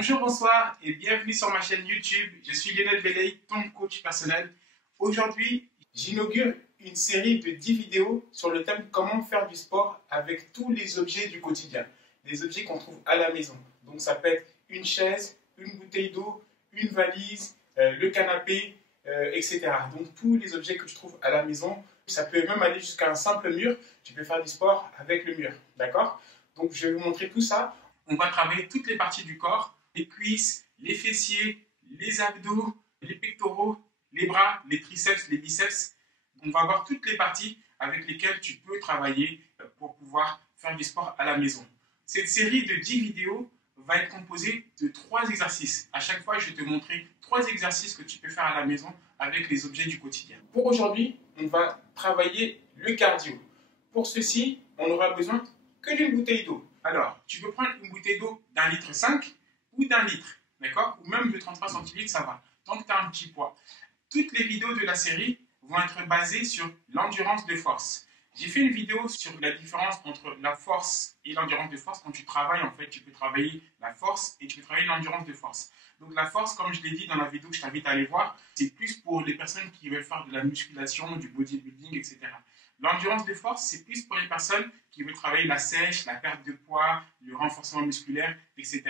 Bonjour, bonsoir et bienvenue sur ma chaîne YouTube. Je suis Lionel Velay, ton coach personnel. Aujourd'hui, j'inaugure une série de 10 vidéos sur le thème comment faire du sport avec tous les objets du quotidien. Les objets qu'on trouve à la maison. Donc ça peut être une chaise, une bouteille d'eau, une valise, le canapé, etc. Donc tous les objets que tu trouves à la maison. Ça peut même aller jusqu'à un simple mur. Tu peux faire du sport avec le mur. D'accord? Donc je vais vous montrer tout ça. On va travailler toutes les parties du corps. Les cuisses, les fessiers, les abdos, les pectoraux, les bras, les triceps, les biceps. On va voir toutes les parties avec lesquelles tu peux travailler pour pouvoir faire du sport à la maison. Cette série de 10 vidéos va être composée de 3 exercices. À chaque fois, je vais te montrer 3 exercices que tu peux faire à la maison avec les objets du quotidien. Pour aujourd'hui, on va travailler le cardio. Pour ceci, on n'aura besoin que d'une bouteille d'eau. Alors, tu peux prendre une bouteille d'eau d'1,5 litre ou d'1 litre, d'accord? Ou même de 33 centilitres, ça va, tant que tu as un petit poids. Toutes les vidéos de la série vont être basées sur l'endurance de force. J'ai fait une vidéo sur la différence entre la force et l'endurance de force. Quand tu travailles, en fait, tu peux travailler la force et tu peux travailler l'endurance de force. Donc la force, comme je l'ai dit dans la vidéo que je t'invite à aller voir, c'est plus pour les personnes qui veulent faire de la musculation, du bodybuilding, etc. L'endurance de force, c'est plus pour les personnes qui veulent travailler la sèche, la perte de poids, le renforcement musculaire, etc.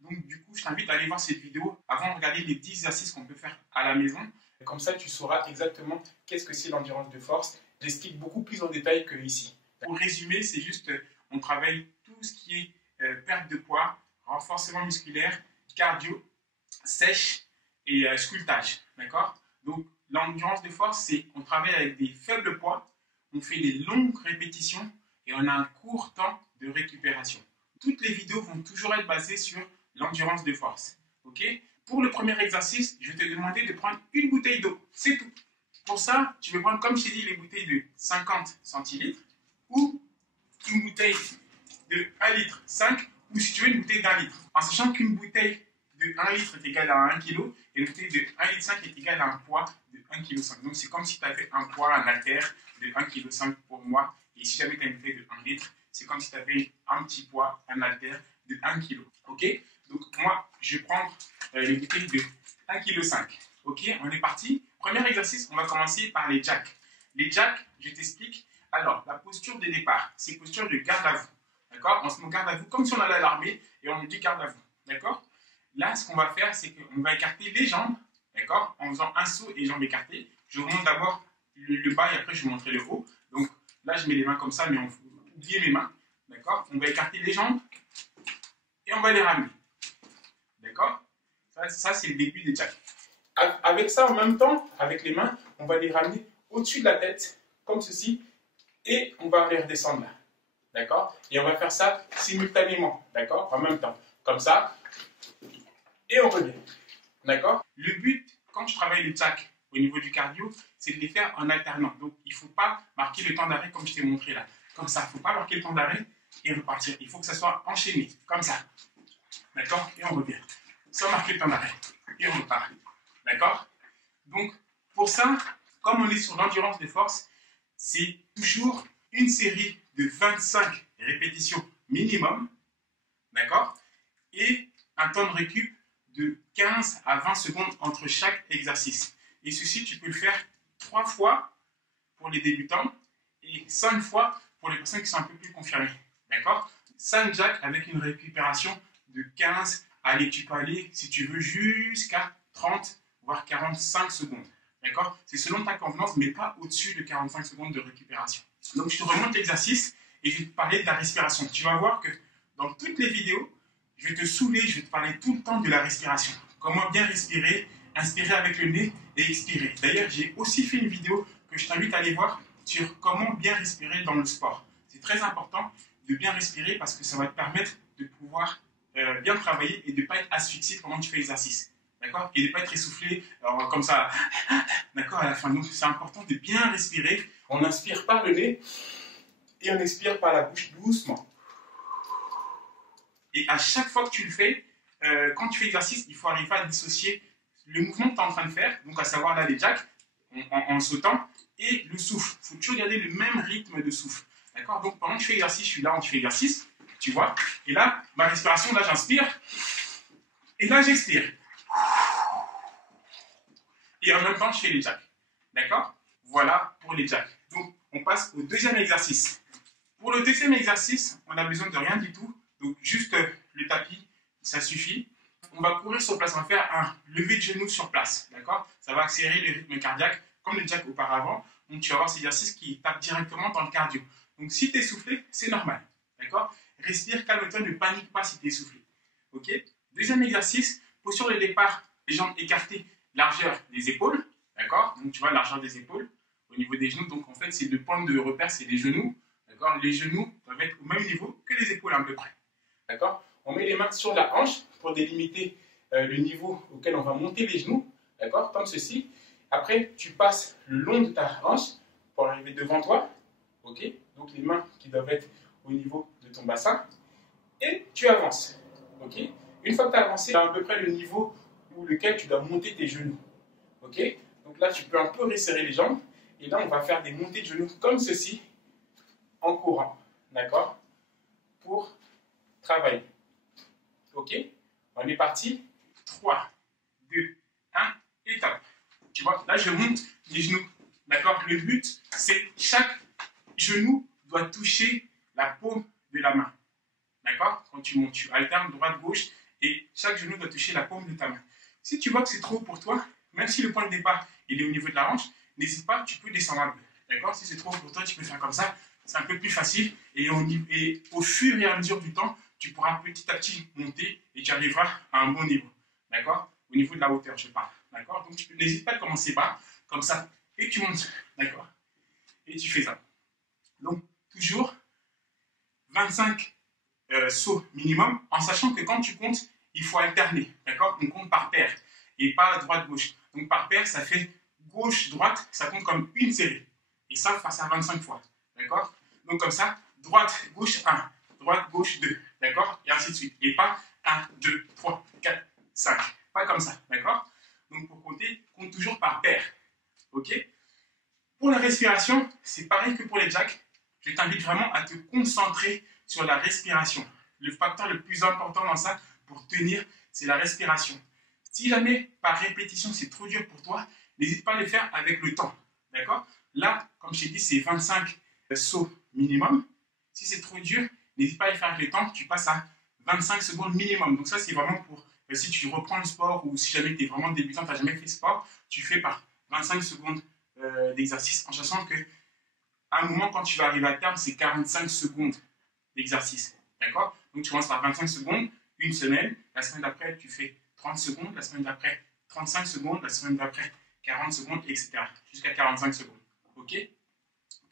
Donc du coup, je t'invite à aller voir cette vidéo avant de regarder les 10 exercices qu'on peut faire à la maison. Comme ça, tu sauras exactement qu'est-ce que c'est l'endurance de force. J'explique beaucoup plus en détail que ici. Pour résumer, c'est juste, on travaille tout ce qui est perte de poids, renforcement musculaire, cardio, sèche et sculptage. D'accord? Donc l'endurance de force, c'est on travaille avec des faibles poids, on fait des longues répétitions et on a un court temps de récupération. Toutes les vidéos vont toujours être basées sur l'endurance de force. Ok? Pour le premier exercice, je vais te demander de prendre une bouteille d'eau. C'est tout. Pour ça, tu veux prendre, comme je t'ai dit, les bouteilles de 50 centilitres ou une bouteille de 1,5 litre ou si tu veux une bouteille d'1 litre. En sachant qu'une bouteille de 1 litre est égale à 1 kg et une bouteille de 1,5 litre est égale à un poids de 1,5 kg. Donc c'est comme si tu avais un poids, un haltère de 1,5 kg pour moi. Et si jamais tu as une bouteille de 1 litre, c'est comme si tu avais un petit poids, un haltère de 1 kg. Ok? Donc moi, je vais prendre les bouteilles de 1,5 kg. Ok? On est parti. Premier exercice, on va commencer par les jacks. Les jacks, je t'explique. Alors, la posture de départ, c'est posture de garde à vous. D'accord? On se met garde à vous comme si on allait à l'armée et on nous dit garde à vous. D'accord? Là, ce qu'on va faire, c'est qu'on va écarter les jambes. D'accord? En faisant un saut et les jambes écartées. Je vous montre d'abord le bas et après je vous montrerai le haut. Donc là, je mets les mains comme ça, mais on faut oublier mes mains. D'accord? On va écarter les jambes et on va les ramener. D'accord? Ça c'est le début des jacks. Avec ça, en même temps, avec les mains, on va les ramener au-dessus de la tête, comme ceci, et on va les redescendre là. D'accord? Et on va faire ça simultanément, d'accord? En même temps, comme ça, et on revient. D'accord? Le but, quand tu travailles les jacks au niveau du cardio, c'est de les faire en alternant. Donc, il ne faut pas marquer le temps d'arrêt comme je t'ai montré là. Comme ça, il ne faut pas marquer le temps d'arrêt et repartir. Il faut que ça soit enchaîné, comme ça. D'accord? Et on revient. Sans marquer le temps d'arrêt. Et on repart. D'accord? Donc, pour ça, comme on est sur l'endurance des forces, c'est toujours une série de 25 répétitions minimum. D'accord? Et un temps de récup de 15 à 20 secondes entre chaque exercice. Et ceci, tu peux le faire 3 fois pour les débutants et 5 fois pour les personnes qui sont un peu plus confirmées. D'accord? 5 jacks avec une récupération de 15, allez, tu peux aller, si tu veux, jusqu'à 30, voire 45 secondes. D'accord? C'est selon ta convenance, mais pas au-dessus de 45 secondes de récupération. Donc, je te remonte l'exercice et je vais te parler de la respiration. Tu vas voir que dans toutes les vidéos, je vais te saouler, je vais te parler tout le temps de la respiration. Comment bien respirer, inspirer avec le nez et expirer. D'ailleurs, j'ai aussi fait une vidéo que je t'invite à aller voir sur comment bien respirer dans le sport. C'est très important de bien respirer parce que ça va te permettre de pouvoir bien travailler et de ne pas être asphyxié pendant que tu fais l'exercice. D'accord? Et de ne pas être essoufflé comme ça. D'accord? À la fin. Donc, c'est important de bien respirer. On inspire par le nez et on expire par la bouche doucement. Et à chaque fois que tu le fais, quand tu fais l'exercice, il faut arriver à dissocier le mouvement que tu es en train de faire, donc à savoir là les jacks, en sautant, et le souffle. Il faut toujours garder le même rythme de souffle. D'accord? Donc pendant que tu fais l'exercice, je suis là, tu fais l'exercice, tu vois, et là, ma respiration, là j'inspire, Et là, j'expire. Et en même temps, je fais les jacks. D'accord? Voilà pour les jacks. Donc, on passe au deuxième exercice. Pour le deuxième exercice, on n'a besoin de rien du tout. Donc, juste le tapis, ça suffit. On va courir sur place. On va faire un lever de genoux sur place. D'accord? Ça va accélérer le rythme cardiaque, comme le jack auparavant. Donc, tu vas avoir ces exercices qui tapent directement dans le cardio. Donc, si tu es essoufflé, c'est normal. D'accord? Respire, calme-toi, ne panique pas si tu es essoufflé. Ok? Deuxième exercice, posture de départ, les jambes écartées, largeur des épaules. D'accord? Donc, tu vois, largeur des épaules au niveau des genoux. Donc, en fait, c'est le point de repère, c'est les genoux. D'accord? Les genoux doivent être au même niveau que les épaules à peu près. D'accord? On met les mains sur la hanche pour délimiter le niveau auquel on va monter les genoux. D'accord? Comme ceci. Après, tu passes le long de ta hanche pour arriver devant toi. Ok? Donc, les mains qui doivent être au niveau de ton bassin. Et tu avances. Ok? Une fois que tu as avancé, tu as à peu près le niveau où lequel tu dois monter tes genoux. Ok? Donc là, tu peux un peu resserrer les jambes. Et là, on va faire des montées de genoux comme ceci, en courant. D'accord? Pour travailler. Ok? On est parti. 3, 2, 1, et top. Tu vois, là, je monte les genoux. D'accord? Le but, c'est chaque genou doit toucher la paume de la main. D'accord? Quand tu montes, tu alternes droite-gauche et chaque genou doit toucher la paume de ta main. Si tu vois que c'est trop pour toi, même si le point de départ il est au niveau de la hanche, n'hésite pas, tu peux descendre un peu. D'accord? Si c'est trop pour toi, tu peux faire comme ça. C'est un peu plus facile et au fur et à mesure du temps, tu pourras petit à petit monter et tu arriveras à un bon niveau. D'accord? Au niveau de la hauteur, je parle. D'accord? Donc, n'hésite pas à commencer bas, comme ça, et tu montes. D'accord? Et tu fais ça. Donc, toujours 25 sauts minimum, en sachant que quand tu comptes, il faut alterner. D'accord? On compte par paire et pas droite-gauche. Donc, par paire, ça fait gauche-droite, ça compte comme une série. Et ça, face à 25 fois. D'accord? Donc, comme ça, droite-gauche 1, droite-gauche 2. D'accord? Et ainsi de suite. Et pas 1, 2, 3, 4, 5. Pas comme ça. D'accord? Donc, pour compter, compte toujours par paire. OK? Pour la respiration, c'est pareil que pour les jacks. Je t'invite vraiment à te concentrer sur la respiration. Le facteur le plus important dans ça, pour tenir, c'est la respiration. Si jamais, par répétition, c'est trop dur pour toi, n'hésite pas à le faire avec le temps. D'accord? Là, comme je t'ai dit, c'est 25 sauts minimum. Si c'est trop dur, n'hésite pas à le faire avec le temps. Tu passes à 25 secondes minimum. Donc ça, c'est vraiment pour si tu reprends le sport ou si jamais tu es vraiment débutant, tu n'as jamais fait de sport, tu fais par 25 secondes d'exercice en sachant que à un moment, quand tu vas arriver à terme, c'est 45 secondes d'exercice. D'accord? Donc, tu commences par 25 secondes, une semaine. La semaine d'après, tu fais 30 secondes. La semaine d'après, 35 secondes. La semaine d'après, 40 secondes, etc. Jusqu'à 45 secondes. OK?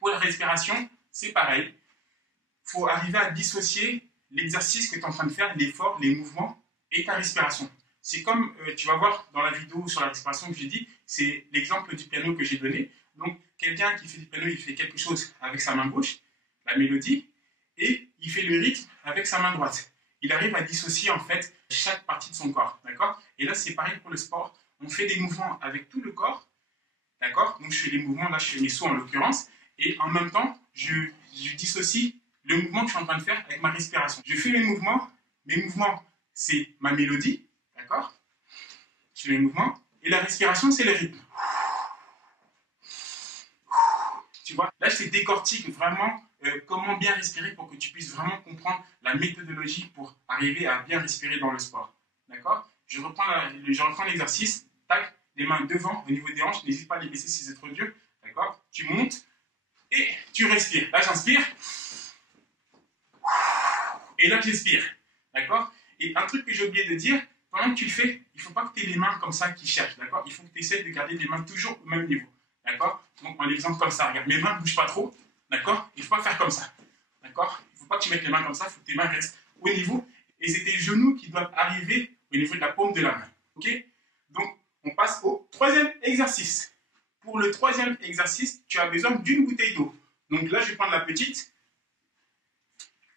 Pour la respiration, c'est pareil. Il faut arriver à dissocier l'exercice que tu es en train de faire, l'effort, les mouvements et ta respiration. C'est comme, tu vas voir dans la vidéo sur la respiration que j'ai dit, c'est l'exemple du piano que j'ai donné. Donc, quelqu'un qui fait du piano, il fait quelque chose avec sa main gauche, la mélodie, et il fait le rythme avec sa main droite. Il arrive à dissocier, en fait, chaque partie de son corps, d'accord? Et là, c'est pareil pour le sport. On fait des mouvements avec tout le corps, d'accord? Donc, je fais des mouvements, là, je fais mes sauts en l'occurrence, et en même temps, je dissocie le mouvement que je suis en train de faire avec ma respiration. Je fais mes mouvements, c'est ma mélodie, d'accord? Je fais mes mouvements, et la respiration, c'est le rythme. Tu vois, là, je te décortique vraiment comment bien respirer pour que tu puisses vraiment comprendre la méthodologie pour arriver à bien respirer dans le sport. D'accord? Je reprends l'exercice. Tac, les mains devant, au niveau des hanches. N'hésite pas à les baisser si c'est trop dur. D'accord? Tu montes et tu respires. Là, j'inspire. Et là, j'expire. D'accord? Et un truc que j'ai oublié de dire, pendant que tu le fais, il ne faut pas que tu aies les mains comme ça qui cherchent. D'accord? Il faut que tu essaies de garder les mains toujours au même niveau. D'accord? Donc, en exemple comme ça, regarde, mes mains ne bougent pas trop. D'accord? Il ne faut pas faire comme ça. D'accord? Il ne faut pas que tu mettes les mains comme ça, il faut que tes mains restent au niveau. Et c'est tes genoux qui doivent arriver au niveau de la paume de la main. OK? Donc, on passe au troisième exercice. Pour le troisième exercice, tu as besoin d'une bouteille d'eau. Donc là, je vais prendre la petite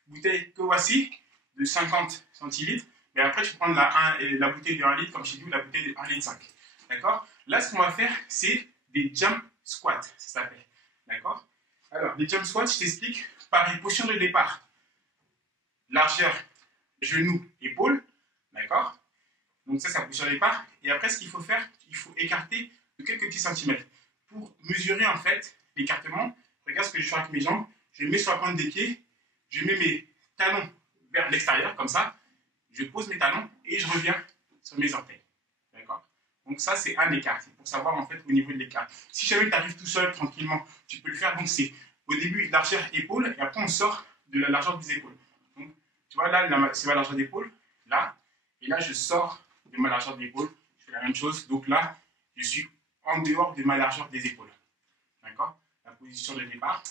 bouteille que voici, de 50 centilitres. Mais après, tu prends la bouteille de 1 litre, comme je t'ai dit, ou la bouteille de 1,5 litre. D'accord? Là, ce qu'on va faire, c'est des jump squats, ça s'appelle. D'accord? Alors, les jump squats, je t'explique. Pareil, posture de départ. Largeur, genoux, épaules. D'accord? Donc, Donc ça pousse sur les départ. Et après, ce qu'il faut faire, il faut écarter de quelques petits centimètres. Pour mesurer en fait l'écartement, regarde ce que je fais avec mes jambes. Je mets sur la pointe des pieds, je mets mes talons vers l'extérieur, comme ça. Je pose mes talons et je reviens sur mes orteils. D'accord? Donc ça, c'est un écart. C'est pour savoir en fait au niveau de l'écart. Si jamais tu arrives tout seul, tranquillement, tu peux le faire. Donc c'est au début largeur épaule et après on sort de la largeur des épaules. Donc tu vois là, c'est ma largeur d'épaule, là. Et là, je sors de ma largeur d'épaule. Je fais la même chose. Donc là, je suis en dehors de ma largeur des épaules. D'accord? La position de départ.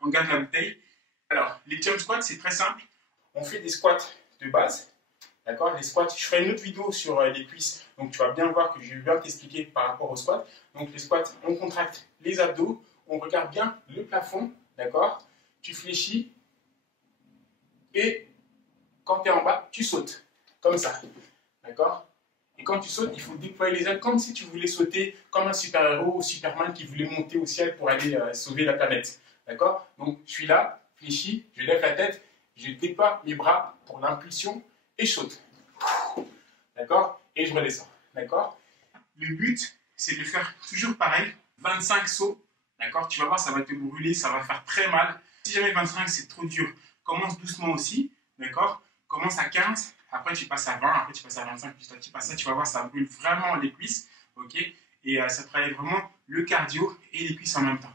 On garde la bouteille. Alors, les jump squats, c'est très simple. On fait des squats de base. D'accord? Les squats, je ferai une autre vidéo sur les cuisses. Donc, tu vas bien voir que je vais bien t'expliquer par rapport aux squats. Donc, les squats, on contracte les abdos. On regarde bien le plafond. D'accord? Tu fléchis. Et quand tu es en bas, tu sautes. Comme ça. D'accord? Et quand tu sautes, il faut déployer les ailes comme si tu voulais sauter comme un super-héros ou Superman qui voulait monter au ciel pour aller sauver la planète. D'accord? Donc, je suis là, fléchi, je lève la tête, je déploie mes bras pour l'impulsion et je saute. D'accord? Et je redescends. D'accord? Le but, c'est de faire toujours pareil, 25 sauts. D'accord? Tu vas voir, ça va te brûler, ça va faire très mal. Si jamais 25, c'est trop dur, commence doucement aussi. D'accord? Commence à 15. Après, tu passes à 20, après tu passes à 25, puis tu passes à ça, tu vas voir, ça brûle vraiment les cuisses, ok? Et ça travaille vraiment le cardio et les cuisses en même temps,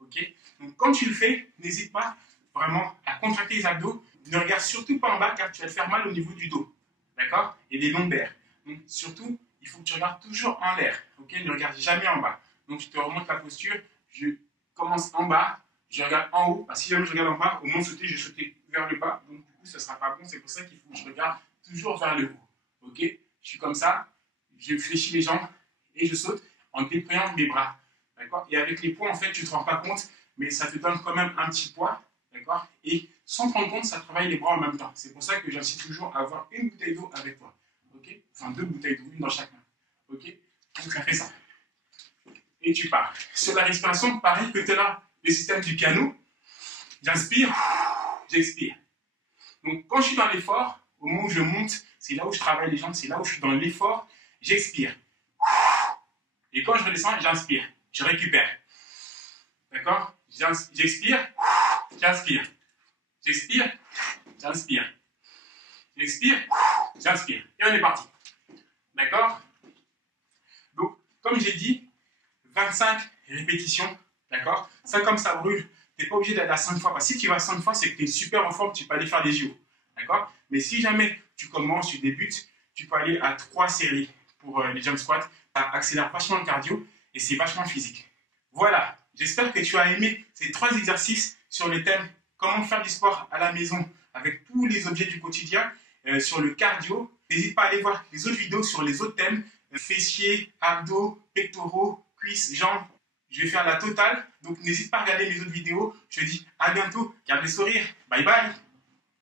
ok? Donc, quand tu le fais, n'hésite pas vraiment à contracter les abdos. Ne regarde surtout pas en bas, car tu vas te faire mal au niveau du dos, d'accord? Et des lombaires. Donc, surtout, il faut que tu regardes toujours en l'air, ok? Ne regarde jamais en bas. Donc, je te remonte la posture, je commence en bas, je regarde en haut. Si jamais je regarde en bas, au moment de sauter, je vais sauter vers le bas, donc du coup, ce ne sera pas bon. C'est pour ça qu'il faut que je regarde toujours vers le haut, ok? Je suis comme ça, je fléchis les jambes et je saute en déployant mes bras, d'accord? Et avec les poids, en fait, tu ne te rends pas compte, mais ça te donne quand même un petit poids, d'accord? Et sans te rendre compte, ça travaille les bras en même temps. C'est pour ça que j'insiste toujours à avoir une bouteille d'eau avec toi, ok? Enfin, 2 bouteilles d'eau, une dans chaque main, ok? Donc, ça fait ça. Et tu pars. Sur la respiration, pareil que tu es là, le système du piano, j'inspire, j'expire. Donc, quand je suis dans l'effort, au moment où je monte, c'est là où je travaille les jambes, c'est là où je suis dans l'effort, j'expire. Et quand je redescends, j'inspire, je récupère. D'accord? J'expire, j'inspire. J'expire, j'inspire. J'expire, j'inspire. Et on est parti. D'accord? Donc, comme j'ai dit, 25 répétitions. D'accord? Ça, comme ça brûle, tu n'es pas obligé d'aller à 5 fois. Parce que si tu vas à 5 fois, c'est que tu es super en forme, tu peux aller faire des JO. D'accord? Mais si jamais tu commences, tu débutes, tu peux aller à 3 séries pour les jump squats. Ça accélère vachement le cardio et c'est vachement physique. Voilà, j'espère que tu as aimé ces 3 exercices sur le thème comment faire du sport à la maison avec tous les objets du quotidien, sur le cardio. N'hésite pas à aller voir les autres vidéos sur les autres thèmes, fessiers, abdos, pectoraux, cuisses, jambes. Je vais faire la totale, donc n'hésite pas à regarder mes autres vidéos. Je te dis à bientôt, garde le sourire, bye bye.